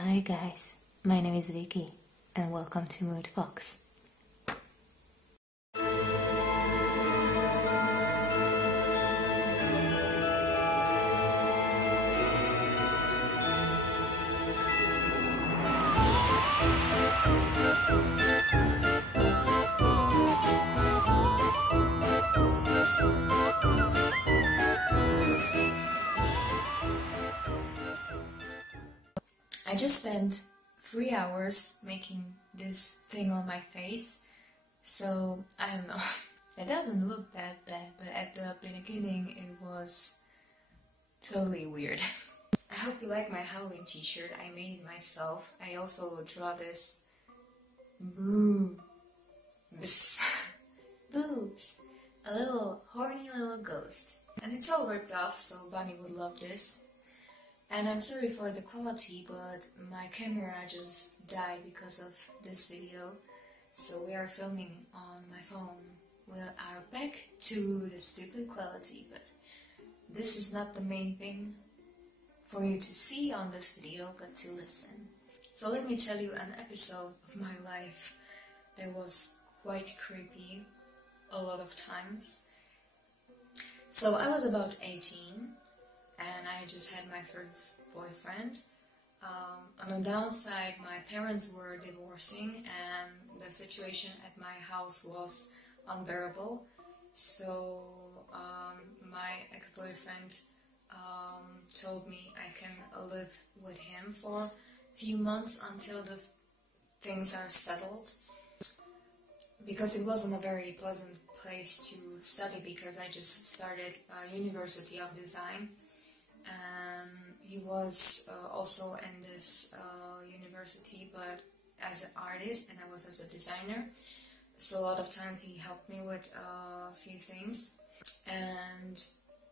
Hi guys, my name is Vicky and welcome to Mood Box. I just spent 3 hours making this thing on my face, so I don't know, it doesn't look that bad, but at the beginning it was totally weird. I hope you like my Halloween t-shirt. I made it myself. I also draw this boobs, boobs, a little horny little ghost, and it's all ripped off, so Bunny would love this. And I'm sorry for the quality, but my camera just died because of this video, so we are filming on my phone. We are back to the stupid quality, but this is not the main thing for you to see on this video, but to listen. So let me tell you an episode of my life that was quite creepy a lot of times. So I was about 18. And I just had my first boyfriend. On the downside, my parents were divorcing and the situation at my house was unbearable. So my ex-boyfriend told me I can live with him for a few months until the things are settled. Because it wasn't a very pleasant place to study, because I just started University of Design. And he was also in this university, but as an artist, and I was as a designer. So a lot of times he helped me with a few things. And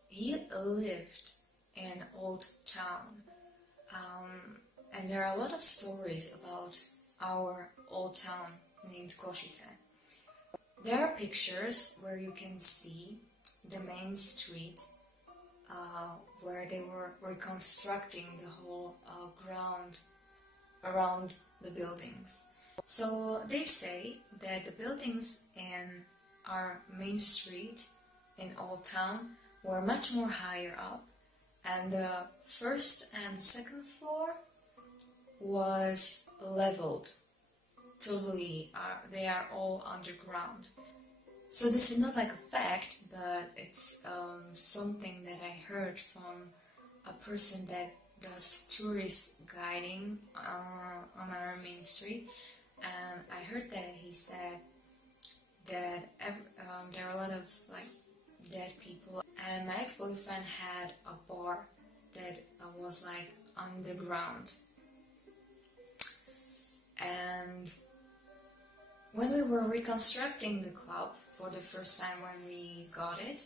he lived in Old Town. And there are a lot of stories about our old town named Košice. There are pictures where you can see the main street where they were reconstructing the whole ground around the buildings. So they say that the buildings in our main street in Old Town were much more higher up, and the first and second floor was leveled totally. They are all underground. So this is not like a fact, but it's something that I heard from a person that does tourist guiding on our main street, and I heard that he said that there are a lot of like dead people, and my ex-boyfriend had a bar that was like underground. And when we were reconstructing the club for the first time, when he got it,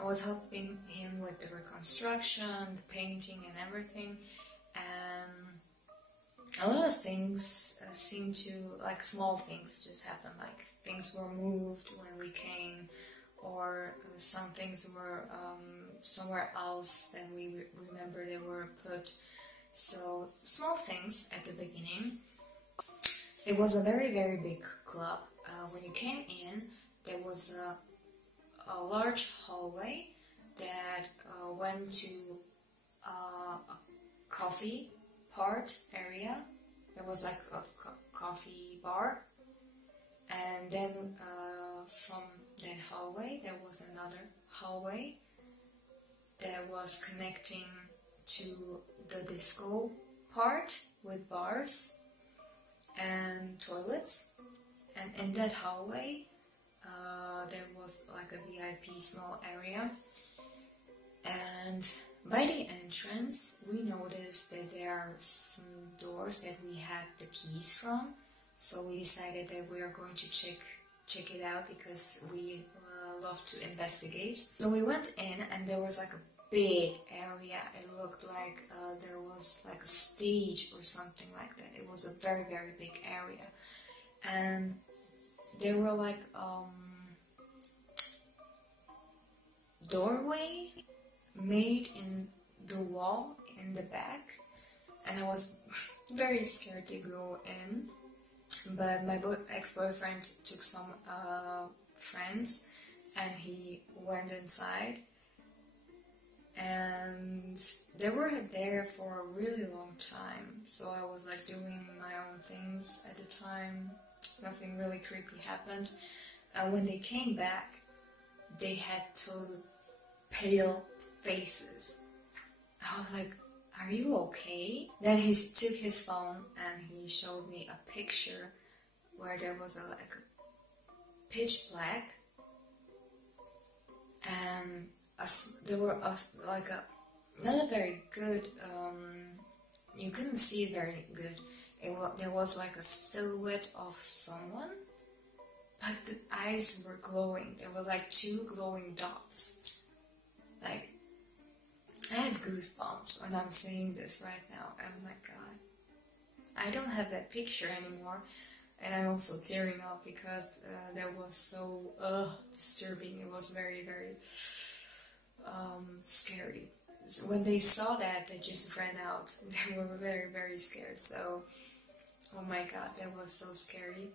I was helping him with the reconstruction, the painting and everything, and a lot of things seemed to, like small things just happened, like things were moved when we came, or some things were somewhere else than we remember they were put. So small things at the beginning. It was a very, very big club. When you came in, there was a large hallway that went to a coffee part area. There was like a coffee bar, and then from that hallway there was another hallway that was connecting to the disco part with bars and toilets. And in that hallway there was like a VIP small area, and by the entrance we noticed that there are some doors that we had the keys from, so we decided that we are going to check it out because we love to investigate. So we went in, and there was like a big area. It looked like there was like a stage or something like that. It was a very, very big area, and there were like doorway made in the wall in the back, and I was very scared to go in. But my ex-boyfriend took some friends, and he went inside. And they were there for a really long time, so I was like doing my own things at the time. Nothing really creepy happened. And when they came back, they had total pale faces. I was like, are you okay? Then he took his phone and he showed me a picture where there was like a pitch black, and there were like a not a very good. You couldn't see it very good. There was like a silhouette of someone, but the eyes were glowing. There were like two glowing dots. Like, I have goosebumps when I'm saying this right now. Oh my god. I don't have that picture anymore, and I'm also tearing up because that was so disturbing. It was very, very scary. So when they saw that, they just ran out. They were very, very scared. So, oh my god, that was so scary.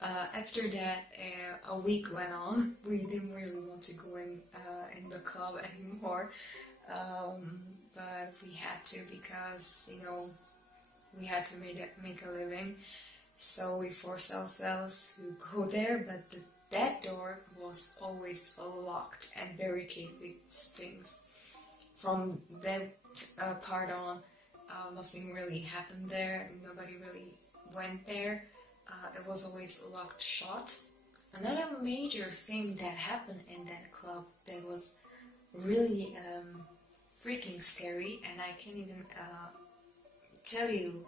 After that, a week went on. We didn't really want to go in the club anymore, but we had to because, you know, we had to make a living. So we forced ourselves to go there, but that door was always locked and barricaded with things. From that part on, nothing really happened there. Nobody really went there. It was always locked shut. Another major thing that happened in that club that was really freaking scary, and I can't even tell you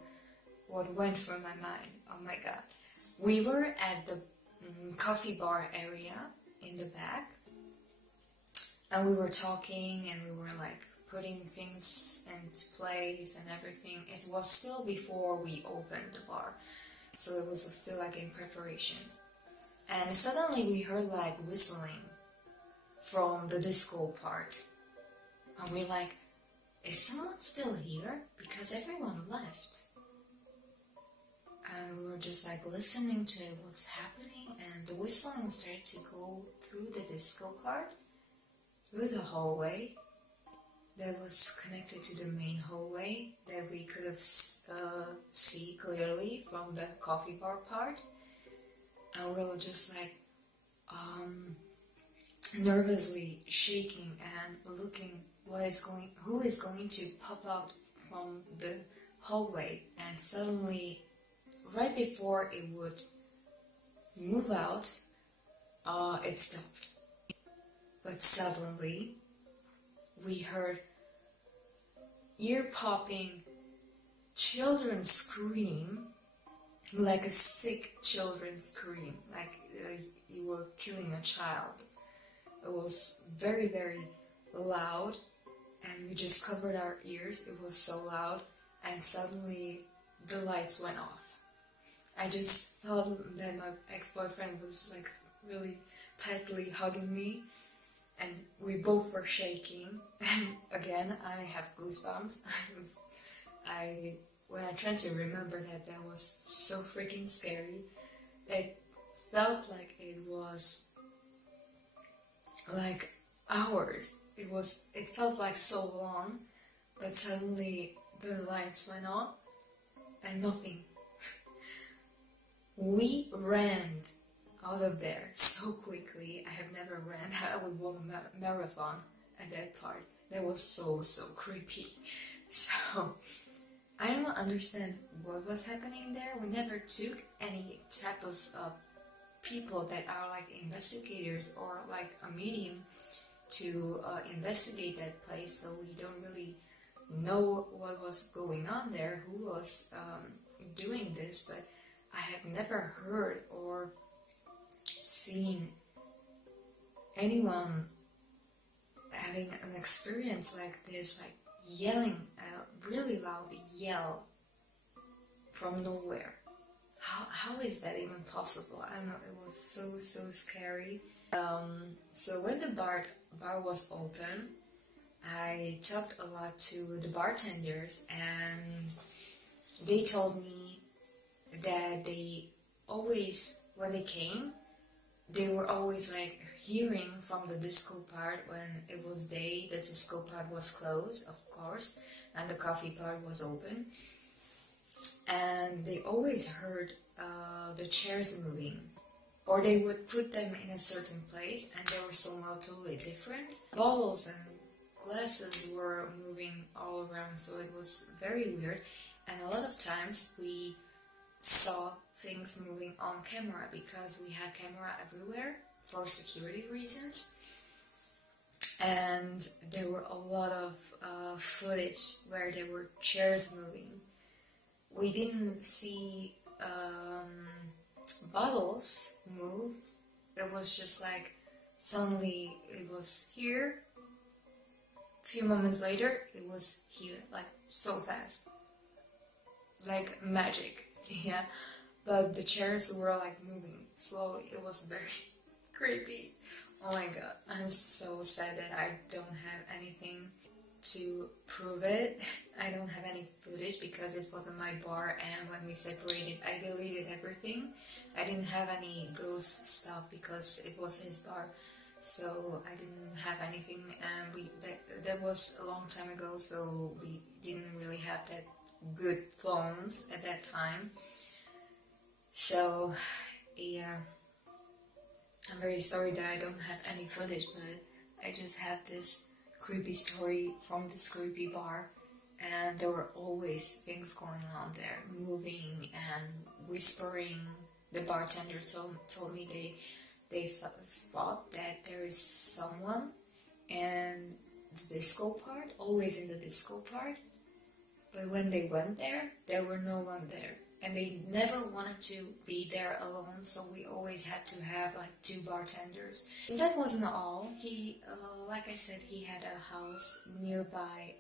what went through my mind. Oh my god. We were at the coffee bar area in the back, and we were talking and we were like putting things into place and everything. It was still before we opened the bar, so it was still like in preparations. And suddenly we heard like whistling from the disco part, and we're like, is someone still here? Because everyone left. And we were just like listening to what's happening, and the whistling started to go through the disco part, through the hallway that was connected to the main hallway that we could have see clearly from the coffee bar part. And we were just like nervously shaking and looking who is going to pop out from the hallway. And suddenly, right before it would move out, it stopped. But suddenly, we heard ear-popping children scream, like a sick children scream, like you were killing a child. It was very, very loud, and we just covered our ears. It was so loud, and suddenly the lights went off. I just felt that my ex-boyfriend was like really tightly hugging me, and we both were shaking. And again, I have goosebumps. When I tried to remember that was so freaking scary. It felt like it was like hours. It felt like so long, but suddenly the lights went on and nothing. We ran out of there so quickly. I have never ran. I would run a marathon at that part. That was so creepy. So I don't understand what was happening there. We never took any type of people that are like investigators or like a medium to investigate that place, so we don't really know what was going on there, who was doing this, but I have never heard or seen anyone having an experience like this, like yelling a really loud yell from nowhere. How is that even possible? I don't know, it was so scary. So when the bar was open, I talked a lot to the bartenders, and they told me that they always, when they came, they were always like hearing from the disco part when it was day. The disco part was closed, of course, and the coffee part was open. And they always heard the chairs moving, or they would put them in a certain place and they were somehow totally different. Bottles and glasses were moving all around, so it was very weird. And a lot of times we saw things moving on camera because we had camera everywhere for security reasons. And there were a lot of footage where there were chairs moving. We didn't see bottles move. It was just like suddenly it was here. A few moments later, it was here, like so fast, like magic. Yeah, but the chairs were like moving slowly. It was very creepy. Oh my god, I'm so sad that I don't have anything to prove it. I don't have any footage because it wasn't my bar, and when we separated I deleted everything. I didn't have any ghost stuff because it was his bar, so I didn't have anything, and that was a long time ago, so we didn't really have that good phones at that time. So yeah, I'm very sorry that I don't have any footage, but I just have this creepy story from this creepy bar, and there were always things going on there, moving and whispering. The bartender told me they thought that there is someone in the disco part, always in the disco part, but when they went there were no one there. And they never wanted to be there alone, so we always had to have like 2 bartenders. And that wasn't all. He, like I said, he had a house nearby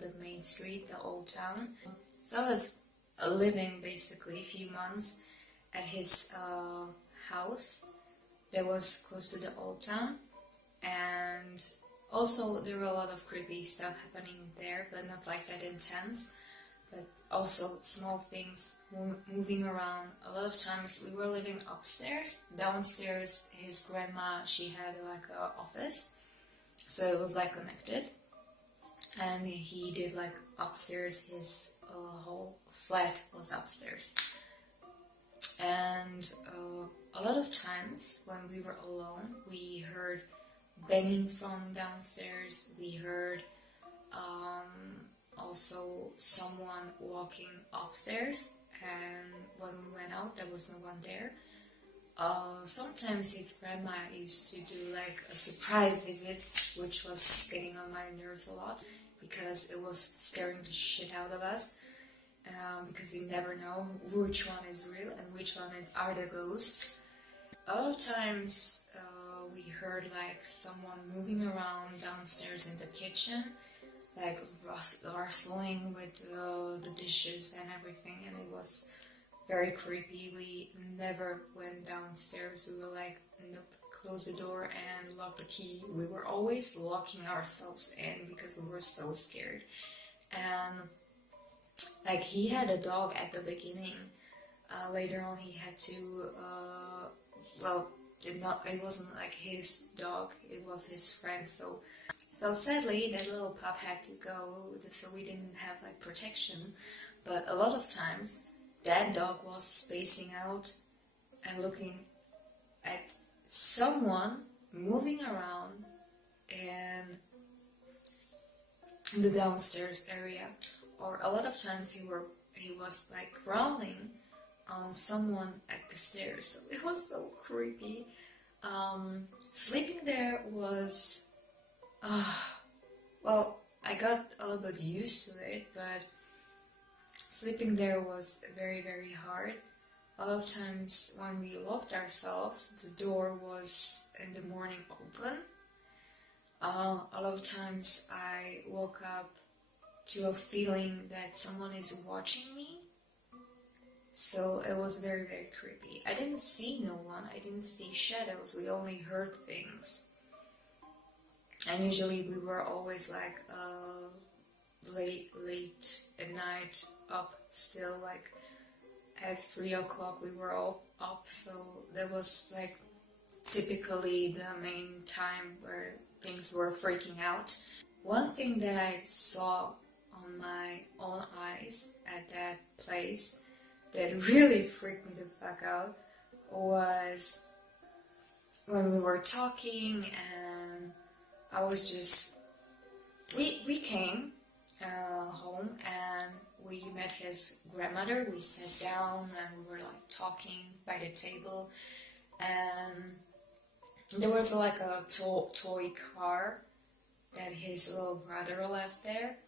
the main street, the old town. So I was living basically a few months at his house that was close to the old town. And also there were a lot of creepy stuff happening there, but not like that intense. But also small things moving around. A lot of times we were living upstairs. Downstairs, his grandma, she had like an office, so it was like connected. And he did like upstairs, his whole flat was upstairs. And a lot of times when we were alone, we heard banging from downstairs. We heard also someone walking upstairs, and when we went out there was no one there. Sometimes his grandma used to do like a surprise visits, which was getting on my nerves a lot because it was scaring the shit out of us, because you never know which one is real and which one are the ghosts. A lot of times we heard like someone moving around downstairs in the kitchen, like rustling with the dishes and everything, and it was very creepy. We never went downstairs. We were like, nope, close the door and lock the key. We were always locking ourselves in because we were so scared. And like he had a dog at the beginning. Later on he had to well, it wasn't like his dog, it was his friend. So sadly, that little pup had to go, so we didn't have like protection. But a lot of times, that dog was spacing out and looking at someone moving around in the downstairs area. Or a lot of times he was like growling on someone at the stairs. So it was so creepy. Sleeping there was... well, I got a little bit used to it, but sleeping there was very, very hard. A lot of times when we locked ourselves, the door was in the morning open. A lot of times I woke up to a feeling that someone is watching me. So it was very, very creepy. I didn't see no one, I didn't see shadows, we only heard things. And usually we were always like late at night, up still, like at 3 o'clock we were all up, so that was like typically the main time where things were freaking out. One thing that I saw on my own eyes at that place that really freaked me the fuck out was when we were talking, and I was just, we came home and we met his grandmother. We sat down and we were like talking by the table, and there was like a toy car that his little brother left there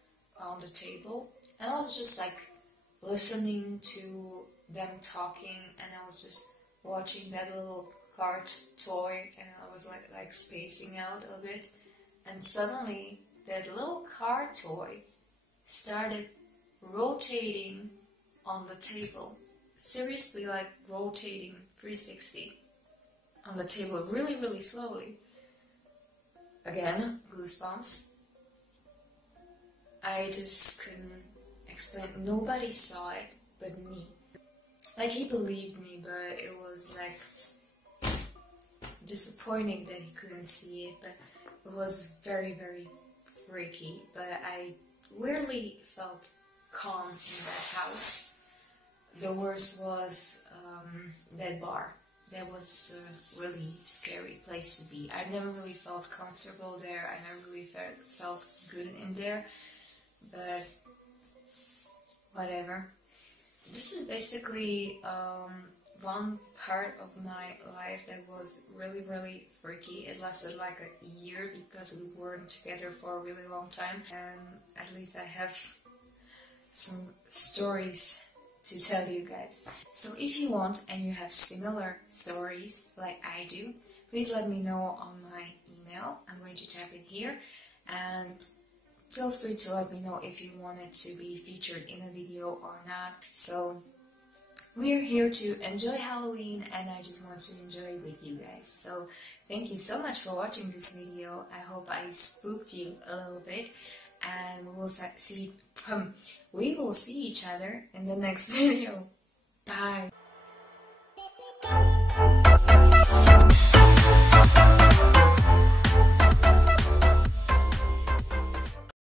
on the table, and I was just like listening to them talking, and I was just watching that little car toy, and I was like spacing out a bit, and suddenly that little car toy started rotating on the table. Seriously, like rotating 360 on the table really, really slowly. Again, goosebumps. I just couldn't explain. Nobody saw it but me. Like, he believed me, but it was like disappointing that he couldn't see it, but it was very, very freaky. But I weirdly felt calm in that house. The worst was that bar. That was a really scary place to be. I never really felt comfortable there. I never really felt good in there. But whatever. This is basically one part of my life that was really, really freaky. It lasted like a year because we weren't together for a really long time, and at least I have some stories to tell you guys. So if you want and you have similar stories like I do, please let me know on my email. I'm going to type it here, and feel free to let me know if you want it to be featured in a video or not. So we're here to enjoy Halloween, and I just want to enjoy it with you guys. So thank you so much for watching this video. I hope I spooked you a little bit, and we will see each other in the next video. Bye.